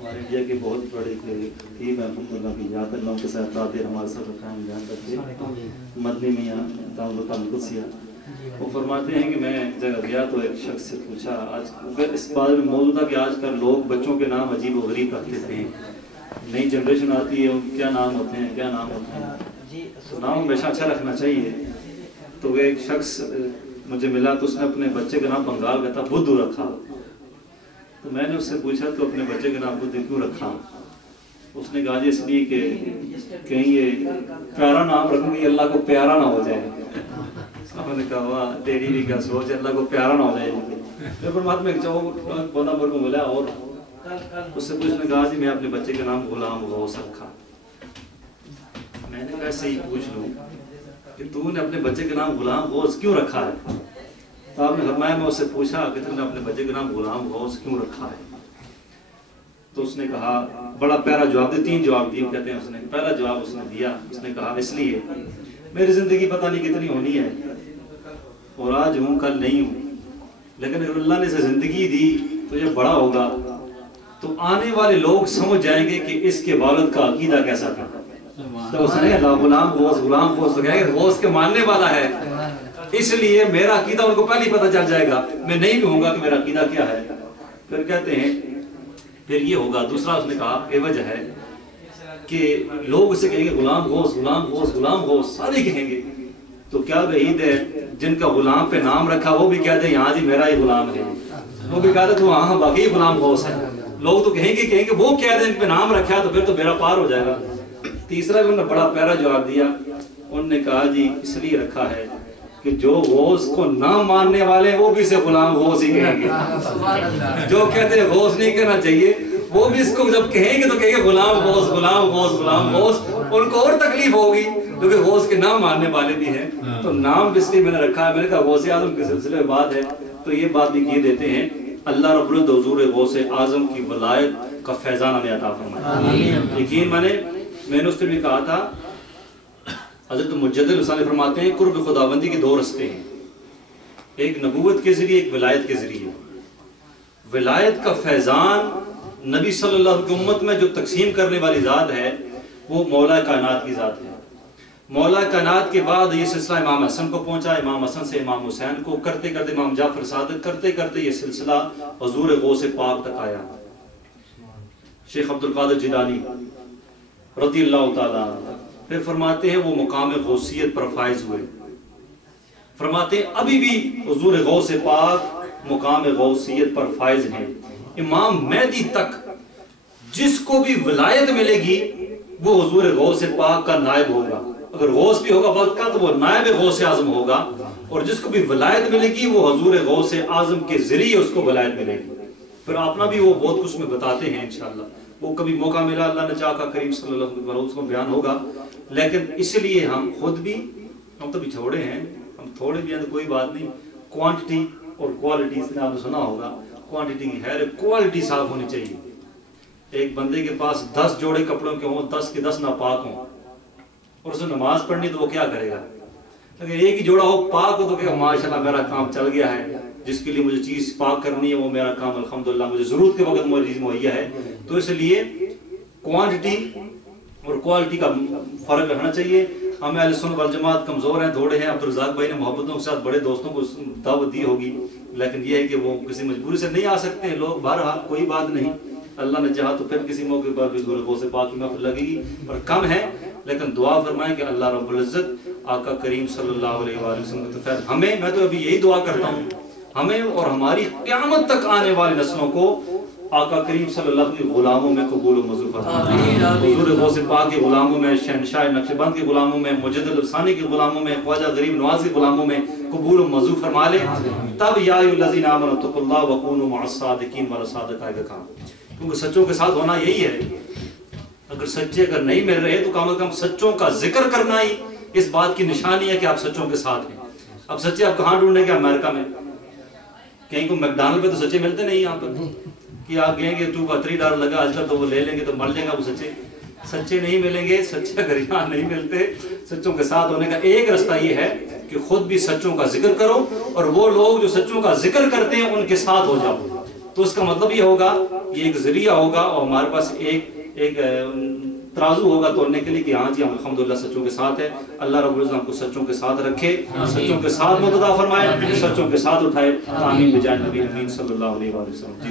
ہمارے انڈیا کے بہت بڑے تھی محمد کی یاد اللہ کے ساتھ دادر ہمارے ساتھ قائم بیان کرتے مدنی میاں دعوت القدسیہ، وہ فرماتے ہیں کہ میں ایک جگہ گیا تو ایک شخص سے پوچھا، آج اس بارے میں موضوع تھا کہ آج کل لوگ بچوں کے نام عجیب و غریب رکھتے تھے، نئی جنریشن آتی ہے ان کیا نام ہوتے ہیں کیا نام ہوتے ہیں، تو نام ہمیشہ اچھا رکھنا چاہیے۔ تو وہ ایک شخص مجھے ملا تو اس نے اپنے بچے کا نام بنگال کا تھا بدھو رکھا، تو میں نے اس سے پوچھا تو اپنے بچے کا نام بدھو کیوں رکھا؟ اس نے کہا جی اس لیے کہ کہیں یہ پیارا نام رکھوں گے اللہ کو پیارا نہ ہو جائے۔ انہوں نے کہا واہ تیری بھی کیا سوچ ہے، اللہ کو پیارا نہ ہو جائے۔ میں پرماتما ایک بندہ مر کو ملا اور اس سے پوچھنے کہا جی میں اپنے بچے کا نام غلام غوث رکھا۔ میں نے کہا ایسے ہی پوچھ لوں کہ تو نے اپنے بچے کا نام غلام غوث کیوں رکھا ہے؟ تو آپ نے فرمایا میں اس سے پوچھا کہ تم نے اپنے بچے کا نام غلام غوث کیوں رکھا ہے؟ تو اس نے کہا بڑا پیارا جواب دیا، 3 جواب دیے کہتے ہیں اس نے۔ پہلا جواب اس نے دیا، اس نے کہا اس لیے میری زندگی پتہ نہیں کتنی ہونی ہے اور آج ہوں کل نہیں ہوں، لیکن اگر اللہ نے اسے زندگی دی تو یہ بڑا ہوگا تو آنے والے لوگ سمجھ جائیں گے کہ اس کے والد کا عقیدہ کیسا تھا۔ تو اس نے اللہ غلام غوث تو کہے گا غوث کے ماننے والا ہے، اس لیے میرا عقیدہ ان کو پہلے ہی پتہ چل جائے گا، میں نہیں کہوں گا کہ میرا عقیدہ کیا ہے۔ پھر کہتے ہیں پھر یہ ہوگا۔ دوسرا اس نے کہا یہ وجہ ہے کہ لوگ اسے کہیں گے غلام غوث غلام غوث غلام غوث، سارے کہیں گے، تو کیا بعید ہے جن کا غلام پہ نام رکھا وہ بھی کہتے ہیں یہاں جی میرا ہی غلام ہے، وہ بھی کہتے تو ہاں باقی غلام غوث ہے۔ لوگ تو کہیں گے وہ کہہ دیں ان پہ نام رکھا ہے تو پھر تو میرا پار ہو جائے گا۔ تیسرا بھی انہوں نے بڑا پیارا جواب دیا، انہوں نے کہا جی اس لیے رکھا ہے کہ جو غوث کو نہ ماننے والے وہ بھی اسے غلام غوث ہی کہیں گے، جو کہتے ہیں غوث نہیں کہنا چاہیے وہ بھی اس کو جب کہیں گے تو کہیں گے غلام غوث غلام غوث غلام غوث، ان کو اور تکلیف ہوگی کیونکہ غوث کے نام ماننے والے بھی ہیں۔ تو نام اس لیے میں نے رکھا ہے، میں نے کہا غوث اعظم کے سلسلے میں بات ہے تو یہ بات بھی کیے دیتے ہیں اللہ رب العزت حضور غوث اعظم کی ولایت کا فیضان ہمیں عطا فرمائے۔ یقین میں نے اس سے بھی کہا تھا حضرت مجدد رسالہ فرماتے ہیں قرب خداوندی کے 2 رستے ہیں، ایک نبوت کے ذریعے ایک ولایت کے ذریعے۔ ولایت کا فیضان نبی صلی اللہ علیہ وسلم کی امت میں جو تقسیم کرنے والی ذات ہے وہ مولا کائنات کی ذات ہے۔ مولا کائنات کے بعد یہ سلسلہ امام حسن کو پہنچا، امام حسن سے امام حسین کو، کرتے کرتے امام جعفر صادق، کرتے کرتے یہ سلسلہ حضور غوث پاک تک آیا۔ شیخ عبد القادر جیلانی رضی اللہ تعالیٰ عنہ پھر فرماتے ہیں وہ مقام غوثیت پر فائز ہوئے، فرماتے ہیں ابھی بھی حضور غوث پاک مقام غوثیت پر فائز ہیں۔ امام مہدی تک جس کو بھی ولایت ملے گی وہ حضور غوث پاک کا نائب ہوگا، اگر غوث بھی ہوگا وقت کا تو وہ نائب غوث اعظم ہوگا، اور جس کو بھی ولایت ملے گی وہ حضور غوث اعظم کے ذریعے اس کو ولایت ملے گی۔ پھر اپنا بھی وہ بہت کچھ میں بتاتے ہیں انشاءاللہ، وہ کبھی موقع ملا اللہ نے چاہا کریم صلی اللہ علیہ وسلم اس کو بیان ہوگا، لیکن اس لیے ہم خود بھی ہم تو چھوڑے ہیں، ہم تھوڑے بھی ہیں تو کوئی بات نہیں، کوانٹٹی اور کوالٹی اس نے آپ نے سنا ہوگا، کوانٹٹی کی خیر کوالٹی صاف ہونی چاہیے۔ ایک بندے کے پاس 10 جوڑے کپڑوں کے ہوں، 10 کے 10 ناپاک ہوں، اور اسے نماز پڑھنی تو وہ کیا کرے گا؟ اگر ایک ہی جوڑا ہو پاک ہو تو کہ ماشاءاللہ میرا کام چل گیا ہے، جس کے لیے مجھے چیز پاک کرنی ہے وہ میرا کام الحمدللہ مجھے ضرورت کے وقت مہیا ہے۔ تو اس لیے کوانٹٹی اور کوالٹی کا فرق رکھنا چاہیے۔ ہمیں اہل سنت والجماعت کمزور ہیں، تھوڑے ہیں۔ عبدالرزاق بھائی نے محبتوں کے ساتھ بڑے دوستوں کو دعوت دی ہوگی، لیکن یہ ہے کہ وہ کسی مجبوری سے نہیں آ سکتے ہیں لوگ، بہرحال کوئی بات نہیں، اللہ نے چاہا تو پھر کسی موقع پر بھی حضور غوث پاک کی محفل لگے گی، پر کم ہے، لیکن دعا فرمائیں کہ اللہ رب العزت آقا کریم صلی اللہ علیہ وآلہ وسلم کے فیض ہمیں، میں تو ابھی یہی دعا کرتا ہوں، ہمیں اور ہماری قیامت تک آنے والی نسلوں کو آقا کریم صلی اللہ علیہ وسلم کے غلاموں میں قبول و منظور فرمائے۔ حضور غوث پاک کے غلاموں میں، شہنشاہ نقشبند کے غلاموں میں، مجدد الثانی کے غلاموں میں، خواجہ غریب نواز کے غلاموں میں قبول و منظور فرما لے، تب یا ایھا الذین آمنوا اتقوا اللہ وکونوا مع الصادقین والا صادق آئے گا کام، کیونکہ سچوں کے ساتھ ہونا یہی ہے۔ اگر سچے اگر نہیں مل رہے تو کم از کم سچوں کا ذکر کرنا ہی اس بات کی نشانی ہے کہ آپ سچوں کے ساتھ ہیں۔ اب سچے آپ کہاں ڈھونڈیں گے؟ امریکہ میں کہیں کو میکڈونلڈ پہ تو سچے ملتے نہیں، یہاں پر کہ آپ کہیں گے $2 لگا آج کل تو وہ لے لیں گے تو مر جائیں گا، وہ سچے نہیں ملیں گے۔ سچے اگر یہاں نہیں ملتے، سچوں کے ساتھ ہونے کا ایک رستہ یہ ہے کہ خود بھی سچوں کا ذکر کرو، اور وہ لوگ جو سچوں کا ذکر کرتے ہیں ان کے ساتھ ہو جاؤ، تو اس کا مطلب یہ ہوگا یہ ایک ذریعہ ہوگا اور ہمارے پاس ایک ترازو ہوگا تولنے کے لیے کہ ہاں جی ہم الحمدللہ سچوں کے ساتھ ہیں. اللہ رب العزت ہم کو سچوں کے ساتھ رکھے, سچوں کے ساتھ مدد فرمائے, سچوں کے ساتھ اٹھائے. آمین بجائے نبی امین صلی اللہ علیہ وآلہ وسلم. جی